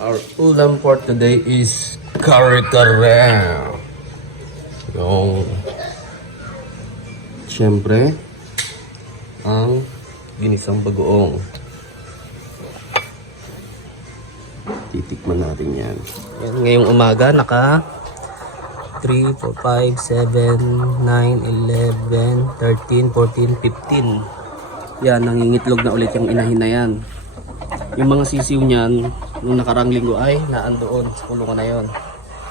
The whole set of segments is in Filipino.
Our ulam for today is kare-kare. Yung siyempre ang ginisang bagoong. Titikman natin yan. Yan ngayong umaga naka 3, 4, 5, 7, 9, 11, 13, 14, 15. Yan, nangingitlog na ulit yung inahin na yan. Yung mga sisiw niyan nung nakarang linggo ay naandoon sa kulungan na yon.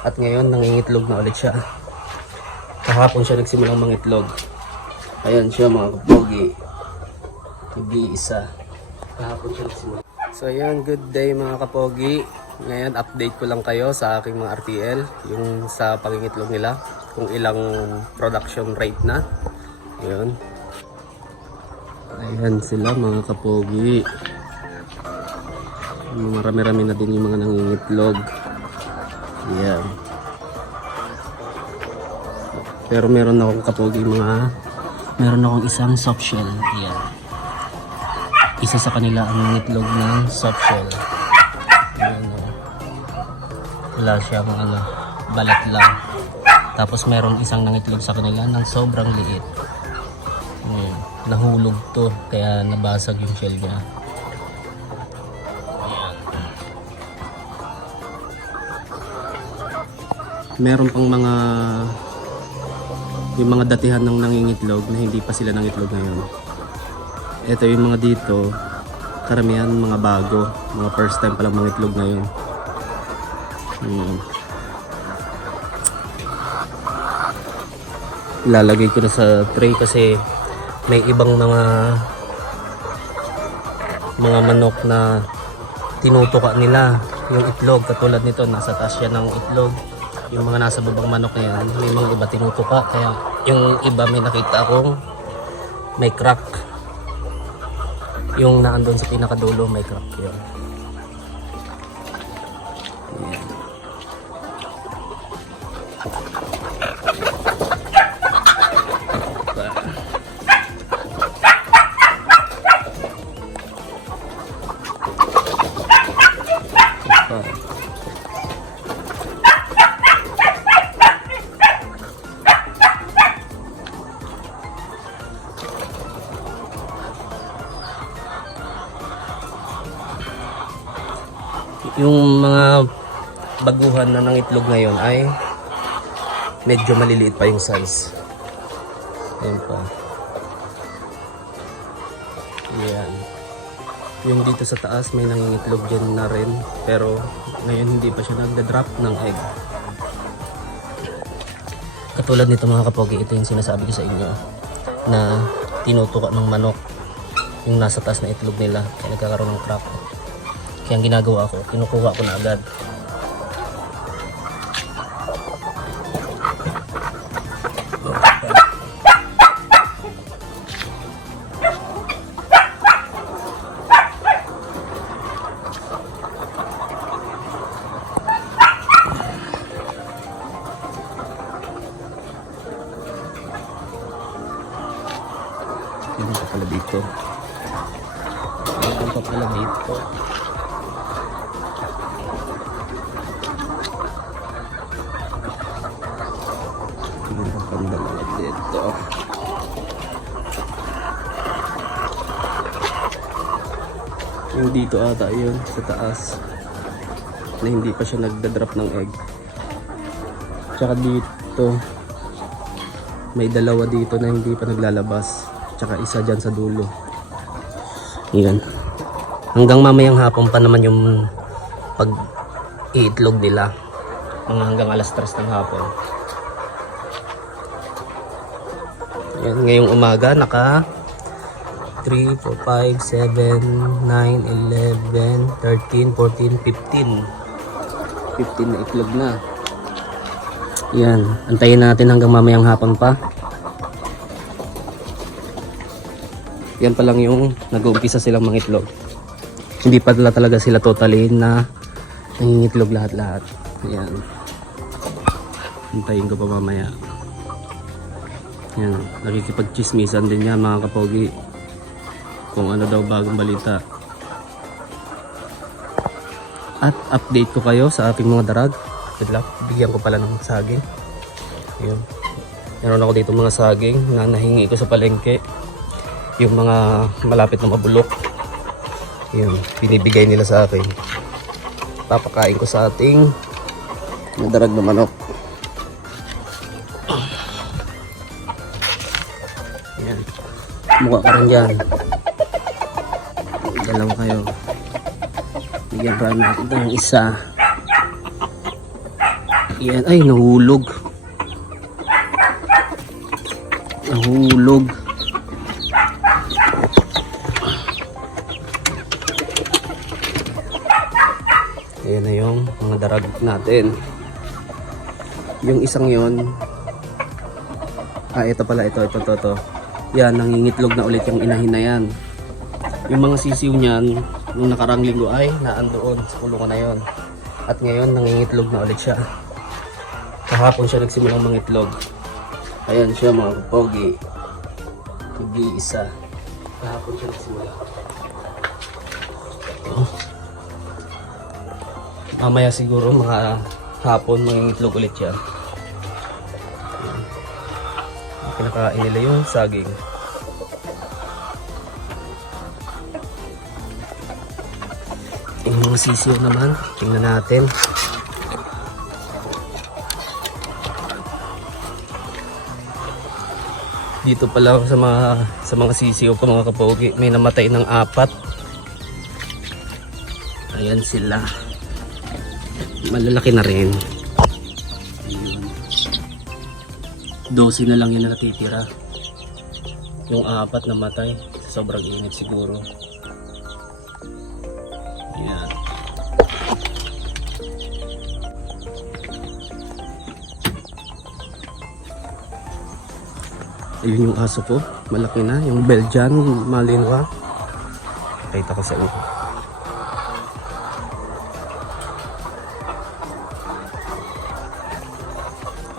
At ngayon nangingitlog na ulit siya. Kahapon siya nagsimulang mangitlog. Ayan siya mga kapogi. Hindi isa. Kahapon siya nagsimulang. So ayan, good day mga kapogi. Ngayon update ko lang kayo sa aking mga RTL. Yung sa pangingitlog nila. Kung ilang production rate na. Ayan. Ayan sila mga kapogi. Marami-rami na din yung mga nangingitlog. Ayan. Pero meron akong kapogi meron akong isang soft shell. Ayan. Isa sa kanila ang nangitlog ng soft shell. Ayan, wala siyang balat lang. Tapos meron isang nangitlog sa kanila ng sobrang liit. Ayan. Nahulog to kaya nabasag yung shell niya. Meron pang yung mga datihan ng nangingitlog na hindi pa sila nangitlog ngayon. Ito yung mga dito, karamihan mga bago, mga first time palang mangitlog ngayon. Ilalagay ko na sa tray kasi may ibang mga manok na tinutuka nila yung itlog. Katulad nito, nasa taas yan ng itlog. Yung mga nasa babang manok na yan, may mga iba tinutuka. Kaya yung iba may nakita akong may crack. Yung naandun sa pinakadulo may crack yun. Ayan. Yung mga baguhan na nangitlog ngayon ay medyo maliliit pa yung size. Ayan pa. Ayan. Yung dito sa taas may nangingitlog dyan na rin. Pero ngayon hindi pa siya nagda-drop ng egg. Katulad nito mga kapogi, ito yung sinasabi ko sa inyo na tinutuka ng manok yung nasa taas na itlog nila kaya nagkakaroon ng crack. Kaya ang ginagawa ko, kinukuha ko na agad. Tingnan pa pala dito. Tingnan pa pala dito. Dito. Yung dito ata yun sa taas na hindi pa siya nagda-drop ng egg. Tsaka dito may dalawa dito na hindi pa naglalabas. Tsaka isa dyan sa dulo. Yan. Hanggang mamayang hapon pa naman yung pag-iitlog nila. Mga hanggang alas 3 ng hapon. Yan, ngayong umaga naka 3, 4, 5, 7, 9, 11, 13, 14, 15. 15 na itlog na. Yan, antayin natin hanggang mamayang hapon pa. Yan pa lang yung nag-uumpisa silang mangitlog. Hindi pa talaga sila totally na nangingitlog lahat-lahat. Yan. Antayin ko pa mamaya. Yan, nakikipag-chismisan din yan mga kapogi. Kung ano daw bagong balita. At update ko kayo sa aking mga darag. Good luck. Bigyan ko pala ng saging. Ayun. Meron ako dito mga saging na nahingi ko sa palengke. Yung mga malapit na mabulok. Ayun. Binibigay nila sa akin. Papakain ko sa ating darag na manok. Ayan. Mukha ka rin dyan. Dalawa kayo. Bigyan pa natin ng isa. Yan. Ay, nahulog. Nahulog. Ayan na yung mga darag natin. Yung isang yon. Ito pala. Ito. Yan, nangingitlog na ulit yung inahin na yan. Yung mga sisiw niyan, nung nakarang linggo ay naandoon sa kulungan na yon. At ngayon, nangingitlog na ulit siya. Kahapon siya nagsimulang mangitlog. Ayan siya mga kapogi. Nag-iisa. Kahapon siya nagsimula. Mamaya siguro mga hapon mangingitlog ulit yan. Pinakain nila yung saging. Yung mga sisiw naman, tingnan natin. Dito pala sa mga sisiw ko mga kapogi, may namatay ng 4. Ayan sila. Malalaki na rin. Ayun. 12 na lang yun na natitira. Yung 4 namatay sa sobrang init siguro. Ayan. Ayun yung aso ko, malaki na, yung Belgian Malinois. Nakita ko sa inyo.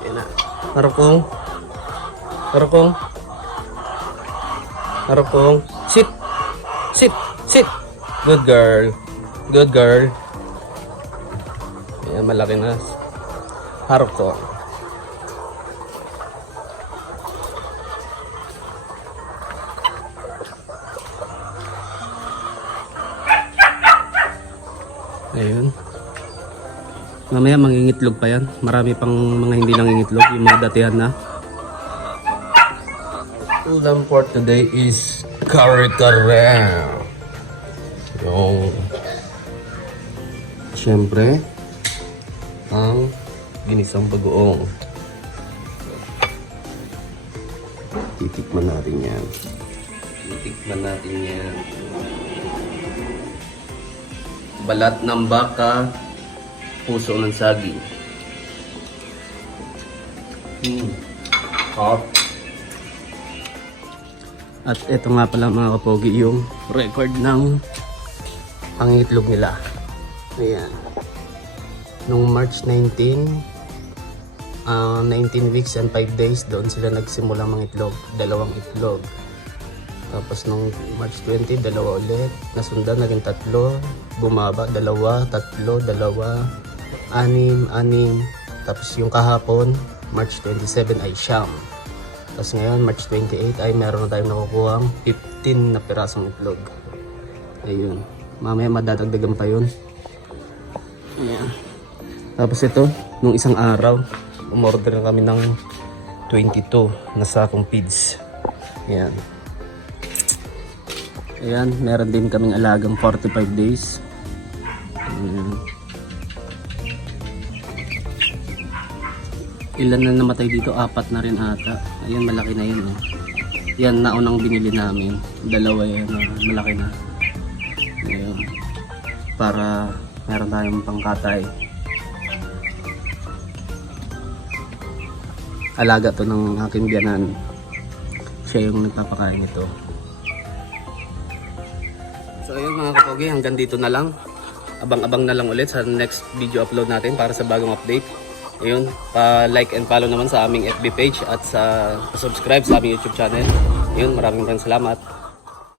Ayan na. Harokong. Sit. Good girl. Ayan, malaki na. Harok to. Ayun. Mamaya mangingitlog pa yan. Marami pang mga hindi nangingitlog. Yung mga datihan na. Ulam for today is kare-kare. Yung siyempre ang ginisang bagoong. Titikman natin yan. Balat ng baka, puso ng saging. Hot. At ito nga pala mga kapogi yung record ng pangitlog nila. Ayan. Nung March 19, 19 weeks and 5 days doon sila nagsimula mangitlog. 2 itlog. Tapos nung March 20, 2 ulit. Nasundan naging 3. Bumaba, 2, 3, 2, 6, 6. Tapos yung kahapon, March 27 ay siyam. Tapos ngayon, March 28 ay meron na tayong nakukuhang 15 na pirasong itlog. Ayun. Mamaya madadagdagan pa yun. Ayan. Tapos ito, nung isang araw, umorder na kami ng 22 na sakong feeds. Ayan. Ayan, meron din kaming alagang 45 days. Ayan. Ilan na namatay dito? 4 na rin ata. Ayan, malaki na yun. Yan, naunang binili namin. 2 yan, malaki na. Ayan. Para meron tayong pangkatay. Alaga to ng aking biyanan. Siya yung nagpapakain ito. So ayun mga kapogi, hanggang dito na lang. Abang-abang na lang ulit sa next video upload natin para sa bagong update. Ayun, pa-like and follow naman sa aming FB page at sa subscribe sa aming YouTube channel. Ayun, maraming salamat.